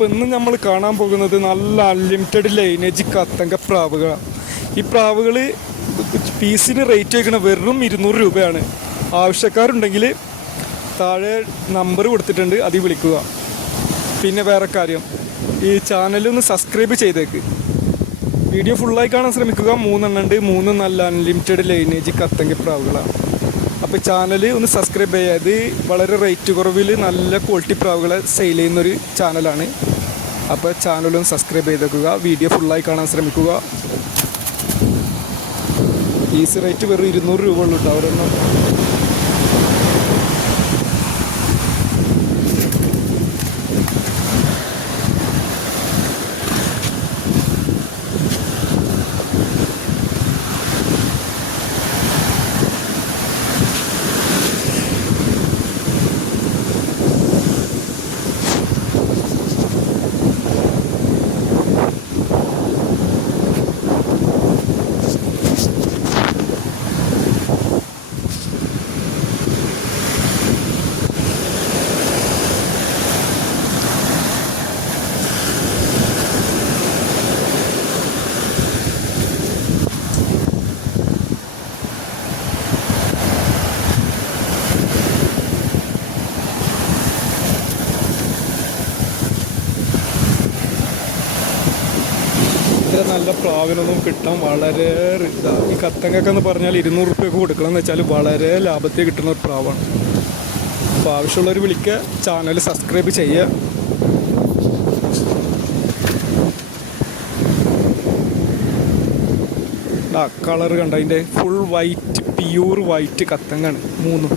അപ്പോൾ ഇന്ന് നമ്മൾ കാണാൻ പോകുന്നത് നല്ല അൺലിമിറ്റഡ് ലൈനേജ് കത്തങ്ക പ്രാവുകളാണ്. ഈ പ്രാവുകൾ പീസിന് റേറ്റ് വയ്ക്കണ വെറും 200 രൂപയാണ്. ആവശ്യക്കാരുണ്ടെങ്കിൽ താഴെ നമ്പർ കൊടുത്തിട്ടുണ്ട്, അതിൽ വിളിക്കുക. പിന്നെ വേറെ കാര്യം, ഈ ചാനലൊന്ന് സബ്സ്ക്രൈബ് ചെയ്തേക്ക്. വീഡിയോ ഫുള്ളായി കാണാൻ ശ്രമിക്കുക. 3 എണ്ണം ഉണ്ട്, 3 നല്ല അൺലിമിറ്റഡ് ലൈനേജ് കത്തങ്ക പ്രാവുകളാണ്. അപ്പോൾ ചാനൽ ഒന്ന് സബ്സ്ക്രൈബ് ചെയ്യുക. ഇത് വളരെ റേറ്റ് കുറവിൽ നല്ല ക്വാളിറ്റി പ്രാവുകളെ സെയിൽ ചെയ്യുന്നൊരു ചാനലാണ്. അപ്പോൾ ചാനലൊന്ന് സബ്സ്ക്രൈബ് ചെയ്തേക്കുക. വീഡിയോ ഫുള്ളായി കാണാൻ ശ്രമിക്കുക. ഈസി റേറ്റ് വെറും 200 രൂപ ഉള്ളൂ കേട്ടോ. അവരൊന്നും നല്ല പ്രാവിനൊന്നും കിട്ടാൻ വളരെ ഇതാണ്. ഈ കത്തങ്ങൊക്കെ എന്ന് പറഞ്ഞാൽ 200 റുപ്യൊക്കെ കൊടുക്കണം എന്ന് വെച്ചാൽ വളരെ ലാഭത്തിൽ കിട്ടുന്ന ഒരു പ്രാവാണ്. അപ്പോൾ ആവശ്യമുള്ളവർ വിളിക്കുക, ചാനൽ സബ്സ്ക്രൈബ് ചെയ്യുക. കളർ കണ്ട, അതിൻ്റെ ഫുൾ വൈറ്റ്, പ്യൂർ വൈറ്റ് കത്തങ്ങാണ് 3.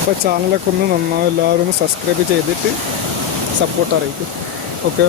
അപ്പോൾ ചാനലൊക്കെ ഒന്ന് നന്നാവും. എല്ലാവരും ഒന്ന് സബ്സ്ക്രൈബ് ചെയ്തിട്ട് സപ്പോർട്ട് അറിയിക്കും. ഓക്കെ.